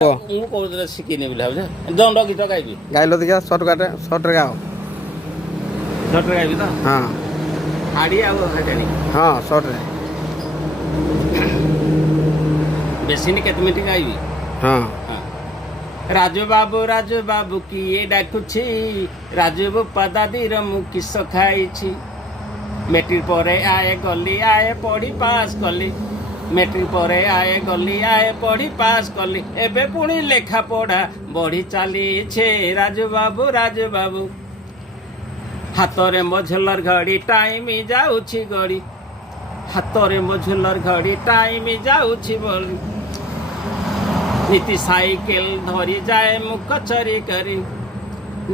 ମୁଁ କହୁଥିଲି ଶିଖିନି ବୋଲି ଭାବୁଛ ଦଣ୍ଡ ଗୀତ ଗାଇବି ଗାଇଲ ଦେଖିଆ ସର୍ଟରେ ଗାଅ ସର୍ଟରେ ଗାଇବି ତ ହଁ ହାଡ଼ି ଆଉ ହାଜାଣି ହଁ ସର୍ଟରେ ବେଶୀ କେତେ ମିନିଟ୍ ଗାଇବି ହଁ ରାଜୁ ବାବୁ କିଏ ଡାକୁଛି ରାଜୁ ବୋପା ଦାଦିର ମୁଁ କିସ ଖାଇଛି ମେଟ୍ରିକ ପରେ ଆଏ ଗଲି ଆଏ ପଢ଼ି ପାସ୍ କଲି ମେଟ୍ରିକ ପରେ ଆଏ ଗଲି ଆଏ ପଢ଼ି ପାସ୍ କଲି ଏବେ ପୁଣି ଲେଖା ପଢ଼ା ବଢ଼ି ଚାଲିଛେ ରାଜୁ ବାବୁ ହାତରେ ମୋ ଝୁଲର ଘଡ଼ି ଟାଇମ୍ ଯାଉଛି ଗଡ଼ି ହାତରେ ମୋ ଝୁଲର ଘଡ଼ି ଟାଇମ୍ ଯାଉଛି ବଳି नीति साइकेल धरी जाए मु कचरी करी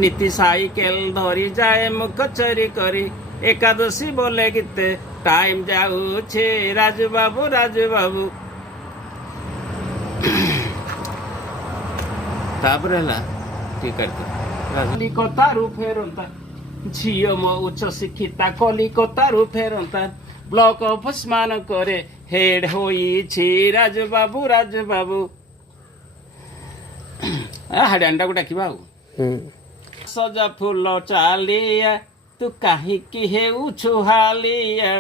नीति साइकेल धरी जाए मु कचरी करी एकादशी बोले गीते टाइम जाऊछे राजू बाबू तापर हला कलिकतारू फेरंता झियो मो उच्च शिक्षिता कलिकतारू फेरंता ब्लॉक ऑफिस मान करे हेड होईछि राजू बाबू हाड़ियानटा को डाकिबा सजा फूल चालिया तू काहीकि हेउछु हालिया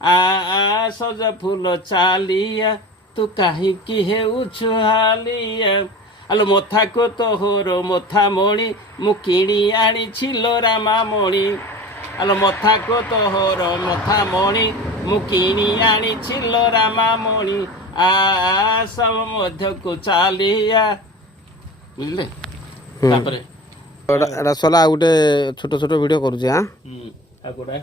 आ सजा फूल चालिया तू काहीकि हेउछु हालिया आलो मथा को तोहर मथा मणि मु किणी आनी छिलो रामा मणि आलो मथा को तोहर मथा मणि मु किणी आनी छिलो रामा मणि आ सब मध्य को चालिया बुझले तापरे रसला गोटे छोट छोट वीडियो करूचे हाँ आ गोटा